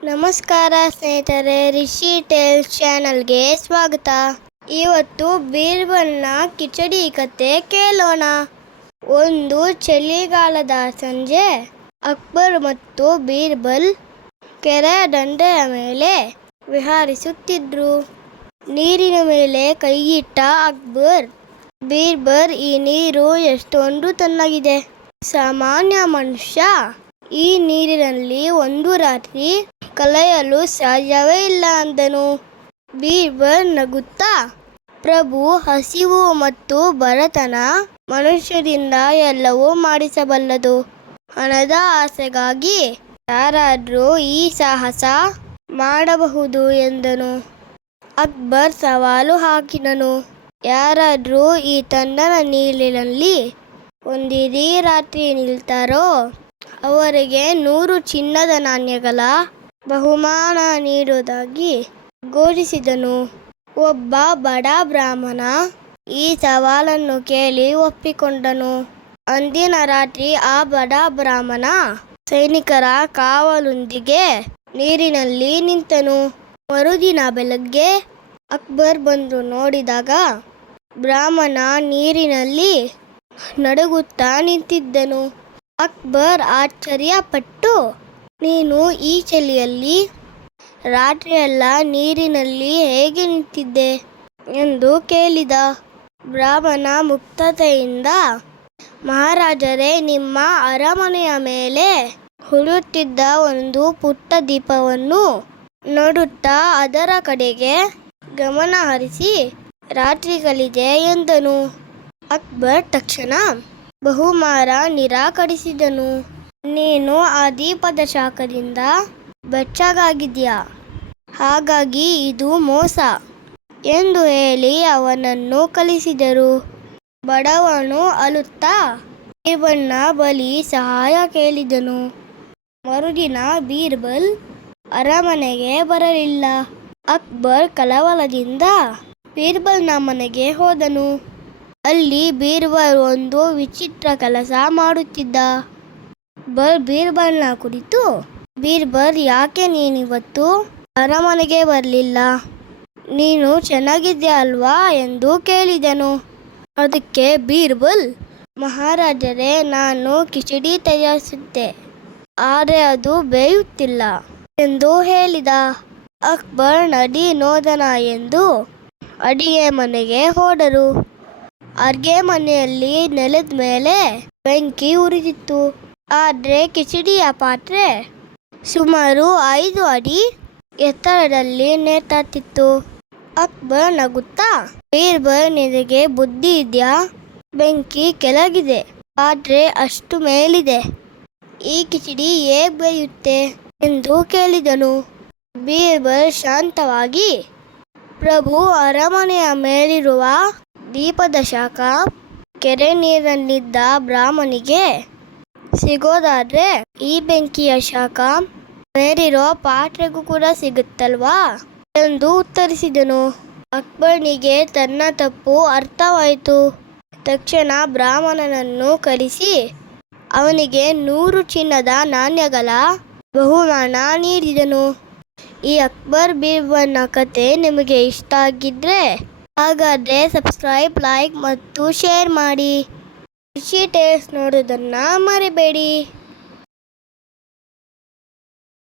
ನಮಸ್ಕಾರ ಸ್ನೇಹಿತರೆ, ರಿಷಿ ಟೇಲ್ಸ್ ಚಾನಲ್ಗೆ ಸ್ವಾಗತ. ಇವತ್ತು ಬೀರ್ಬಲ್ನ ಕಿಚಡಿ ಕತೆ ಕೇಳೋಣ. ಒಂದು ಚಳಿಗಾಲದ ಸಂಜೆ ಅಕ್ಬರ್ ಮತ್ತು ಬೀರ್ಬಲ್ ಕೆರೆಯ ದಂಡೆಯ ಮೇಲೆ ವಿಹರಿಸುತ್ತಿದ್ರು. ನೀರಿನ ಮೇಲೆ ಕೈಯಿಟ್ಟ ಅಕ್ಬರ್, ಬೀರ್ಬಲ್, ಈ ನೀರು ಎಷ್ಟೊಂದು ತಣ್ಣಗಿದೆ. ಸಾಮಾನ್ಯ ಮನುಷ್ಯ ಈ ನೀರಿನಲ್ಲಿ ಒಂದು ರಾತ್ರಿ ಕಳೆಯಲು ಸಾಧ್ಯವೇ ಇಲ್ಲ ಅಂದನು. ಬೀರ್ಬಲ್ ನಗುತ್ತಾ, ಪ್ರಭು, ಹಸಿವು ಮತ್ತು ಬಡತನ ಮನುಷ್ಯರಿಂದ ಎಲ್ಲವೂ ಮಾಡಿಸಬಲ್ಲದು. ಹಣದ ಆಸೆಗಾಗಿ ಯಾರಾದರೂ ಈ ಸಾಹಸ ಮಾಡಬಹುದು ಎಂದನು. ಅಕ್ಬರ್ ಸವಾಲು ಹಾಕಿದನು, ಯಾರಾದರೂ ಈ ತಣ್ಣನ ನೀರಿನಲ್ಲಿ ಒಂದಿಡೀ ರಾತ್ರಿ ನಿಲ್ತಾರೋ ಅವರಿಗೆ 100 ಚಿನ್ನದ ನಾಣ್ಯಗಳ ಬಹುಮಾನ ನೀಡುವುದಾಗಿ ಘೋಷಿಸಿದನು. ಒಬ್ಬ ಬಡ ಬ್ರಾಹ್ಮಣ ಈ ಸವಾಲನ್ನು ಕೇಳಿ ಒಪ್ಪಿಕೊಂಡನು. ಅಂದಿನ ರಾತ್ರಿ ಆ ಬಡ ಬ್ರಾಹ್ಮಣ ಸೈನಿಕರ ಕಾವಲೊಂದಿಗೆ ನೀರಿನಲ್ಲಿ ನಿಂತನು. ಮರುದಿನ ಬೆಳಗ್ಗೆ ಅಕ್ಬರ್ ಬಂದು ನೋಡಿದಾಗ ಬ್ರಾಹ್ಮಣ ನೀರಿನಲ್ಲಿ ನಡುಗುತ್ತಾ ನಿಂತಿದ್ದನು. ಅಕ್ಬರ್ ಆಶ್ಚರ್ಯಪಟ್ಟು, ನೀನು ಈ ಚಳಿಯಲ್ಲಿ ರಾತ್ರಿಯೆಲ್ಲ ನೀರಿನಲ್ಲಿ ಹೇಗೆ ನಿಂತಿದ್ದೆ ಎಂದು ಕೇಳಿದ. ಬ್ರಾಹ್ಮಣ ಮುಕ್ತತೆಯಿಂದ, ಮಹಾರಾಜರೇ, ನಿಮ್ಮ ಅರಮನೆಯ ಮೇಲೆ ಹೊಳೆಯುತ್ತಿದ್ದ ಒಂದು ಪುಟ್ಟ ದೀಪವನ್ನು ನೋಡುತ್ತಾ ಅದರ ಕಡೆಗೆ ಗಮನ ಹರಿಸಿ ರಾತ್ರಿ ಕಳೆದೆ ಎಂದನು. ಅಕ್ಬರ್ ತಕ್ಷಣ ಬಹುಮಾನ ನಿರಾಕರಿಸಿದನು. ನೀನು ಆ ದೀಪದ ಶಾಖದಿಂದ ಬೆಚ್ಚಗಾಗಿದ್ಯಾ, ಹಾಗಾಗಿ ಇದು ಮೋಸ ಎಂದು ಹೇಳಿ ಅವನನ್ನು ಕಳಿಸಿದರು. ಬಡವನು ಅಳುತ್ತಾ ಬೀರ್ಬಲ್ನ ಬಳಿ ಸಹಾಯ ಕೇಳಿದನು. ಮರುದಿನ ಬೀರ್ಬಲ್ ಅರಮನೆಗೆ ಬರಲಿಲ್ಲ. ಅಕ್ಬರ್ ಕಳವಳದಿಂದ ಬೀರ್ಬಲ್ನ ಮನೆಗೆ ಹೋದನು. ಅಲ್ಲಿ ಬೀರ್ಬಲ್ ಒಂದು ವಿಚಿತ್ರ ಕೆಲಸ ಮಾಡುತ್ತಿದ್ದ. ಬೀರ್ಬಲ್ನ ಕುರಿತು, ಬೀರ್ಬಲ್, ಯಾಕೆ ನೀನಿವತ್ತು ಅರಮನೆಗೆ ಬರಲಿಲ್ಲ? ನೀನು ಚೆನ್ನಾಗಿದ್ಯಾ ಅಲ್ವಾ ಎಂದು ಕೇಳಿದನು. ಅದಕ್ಕೆ ಬೀರ್ಬಲ್, ಮಹಾರಾಜರೇ, ನಾನು ಕಿಚಡಿ ತಯಾರಿಸುತ್ತೆ, ಆದರೆ ಅದು ಬೇಯುತ್ತಿಲ್ಲ ಎಂದು ಹೇಳಿದ. ಅಕ್ಬರ್ ನಡಿ ನೋಡೋಣ ಎಂದು ಅಡಿಗೆ ಮನೆಗೆ ಹೋದರು. ಅಡ್ಗೆ ಮನೆಯಲ್ಲಿ ನೆಲದ ಮೇಲೆ ಬೆಂಕಿ ಉರಿದಿತ್ತು. ಆದರೆ ಕಿಚಡಿಯ ಪಾತ್ರೆ ಸುಮಾರು 5 ಅಡಿ ಎತ್ತರದಲ್ಲಿ ನೇತಾಡ್ತಿತ್ತು. ಅಕ್ಬರ್ ನಗುತ್ತಾ, ಬೀರ್ಬಲ್, ನಿನಗೆ ಬುದ್ಧಿ ಇದೆಯಾ? ಬೆಂಕಿ ಕೆಳಗಿದೆ, ಪಾತ್ರೆ ಅಷ್ಟು ಮೇಲಿದೆ, ಈ ಕಿಚಡಿ ಹೇಗೆ ಬೇಯುತ್ತೆ ಎಂದು ಕೇಳಿದನು. ಬೀರ್ಬಲ್ ಶಾಂತವಾಗಿ, ಪ್ರಭು, ಅರಮನೆಯ ಮೇಲಿರುವ ದೀಪದ ಶಾಖ ಕೆರೆ ನೀರಲ್ಲಿದ್ದ ಬ್ರಾಹ್ಮಣಿಗೆ ಸಿಗೋದಾದ್ರೆ ಈ ಬೆಂಕಿಯ ಶಾಖ ಮೇಲಿರೋ ಪಾತ್ರೆಗೂ ಕೂಡ ಸಿಗುತ್ತಲ್ವಾ ಎಂದು ಉತ್ತರಿಸಿದನು. ಅಕ್ಬರ್ನಿಗೆ ತನ್ನ ತಪ್ಪು ಅರ್ಥವಾಯಿತು. ತಕ್ಷಣ ಬ್ರಾಹ್ಮಣನನ್ನು ಕರೆಸಿ ಅವನಿಗೆ 100 ಚಿನ್ನದ ನಾಣ್ಯಗಳ ಬಹುಮಾನ ನೀಡಿದನು. ಈ ಅಕ್ಬರ್ ಬೀರ್ಬಲ್ನ ಕತೆ ನಿಮಗೆ ಇಷ್ಟ ಆಗಿದ್ರೆ ಹಾಗಾದರೆ ಸಬ್ಸ್ಕ್ರೈಬ್, ಲೈಕ್ ಮತ್ತು ಶೇರ್ ಮಾಡಿ. ರಿಷಿ ಟೇಲ್ಸ್ ನೋಡೋದನ್ನು ಮರಿಬೇಡಿ.